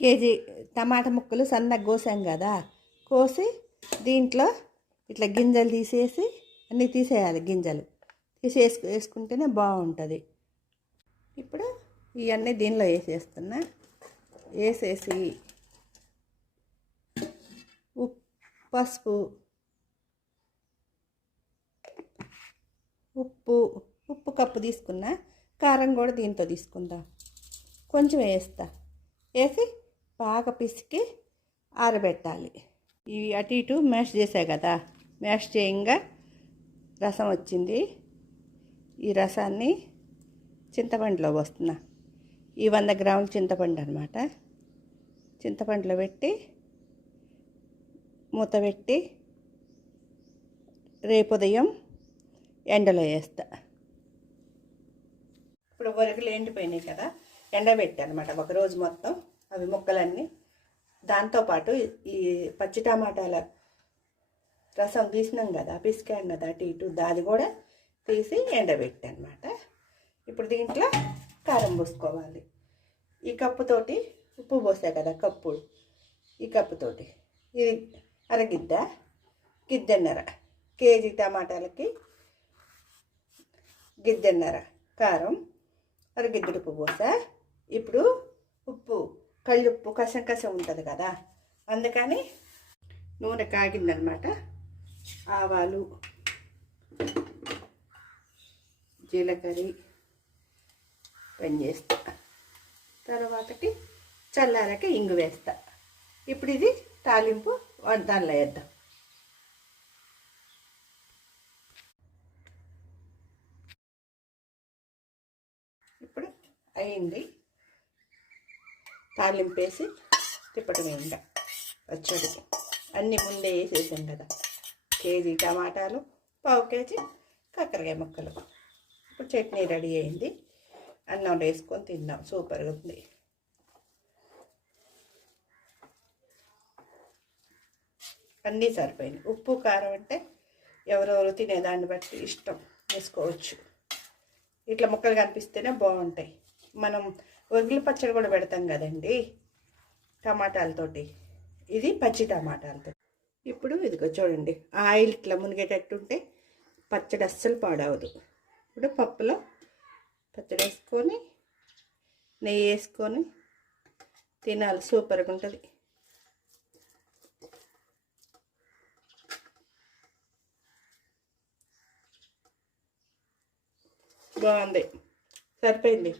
KG టమాటా ముక్కలు సన్నగా కోసాం కదా, కోసి దీంట్లో ఇట్లా గింజలు తీసేసి అన్నీ తీసేయాలి. గింజలు వేసుకుంటేనే బాగుంటుంది. ఇప్పుడు ఇవన్నీ దీనిలో వేసేస్తున్నా. వేసేసి పసుపు, ఉప్పు కప్పు తీసుకున్నా. కారం కూడా దీంతో తీసుకుందా, కొంచెం వేసి బాగా పిసికి ఆరబెట్టాలి. ఇవి అటు ఇటు మ్యాష్ చేసా కదా, మ్యాష్ చేయంగా రసం వచ్చింది. ఈ రసాన్ని చింతపండులో పోస్తున్నా. ఈ 100 గ్రాముల చింతపండు అనమాట. చింతపండులో పెట్టి మూత పెట్టి రేపు ఉదయం ఎండలో వేస్తా. ఇప్పుడు వరకులు ఎండిపోయినాయి కదా, ఎండబెట్టా అనమాట ఒకరోజు మొత్తం అవి ముక్కలన్నీ. దాంతోపాటు ఈ పచ్చి టమాటాల రసం తీసినాం కదా, పిసికాం కదా అటు ఇటు, దాది కూడా తీసి ఎండబెట్టా అనమాట. ఇప్పుడు దీంట్లో కారం పోసుకోవాలి. ఈ కప్పుతోటి ఉప్పు పోసా కదా, కప్పు, ఈ కప్పుతోటి ఇది గిద్దెన్నర కేజీ టమాటాలకి గిద్దెన్నర కారం, అరగిద్దెడు ఉప్పు పోసా. ఇప్పుడు ఉప్పు, కళ్ళుప్పు కసం ఉంటుంది కదా, అందుకని నూనె కాగిందనమాట. ఆవాలు, జీలకర్ర పని చేస్తా. తర్వాతకి చల్లారాక ఇంగు వేస్తా. ఇప్పుడు ఇది తాలింపు దానిలో వేద్దాం. ఇప్పుడు అయింది. తాలింపు వేసి తిప్పటం ఇంకా పచ్చడి అన్నీ ముందే వేసేసాం కదా. కేజీ టమాటాలు, పావు కేజీ కాకరకాయ ముక్కలు. ఇప్పుడు చట్నీ రెడీ అయింది. అన్నం వేసుకొని తిందాం. సూపర్గా ఉంది. అన్నీ సరిపోయింది. ఉప్పు కారం అంటే ఎవరెవరు తినేదాన్ని బట్టి ఇష్టం వేసుకోవచ్చు. ఇట్లా ముక్కలు కనిపిస్తేనే బాగుంటాయి. మనం ఒగ్గుల పచ్చడి కూడా పెడతాం కదండి టమాటాలతోటి, ఇది పచ్చి టమాటాలతో. ఇప్పుడు ఇదిగో చూడండి, ఆయిల్ ఇట్లా మునిగేటట్టుంటే పచ్చడి అస్సలు పాడవదు. ఇప్పుడు పప్పులో పచ్చడి వేసుకొని నెయ్యి వేసుకొని తినాలి. సూపర్గా ఉంటుంది. బాగుంది, సరిపోయింది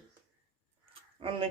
అన్నీ.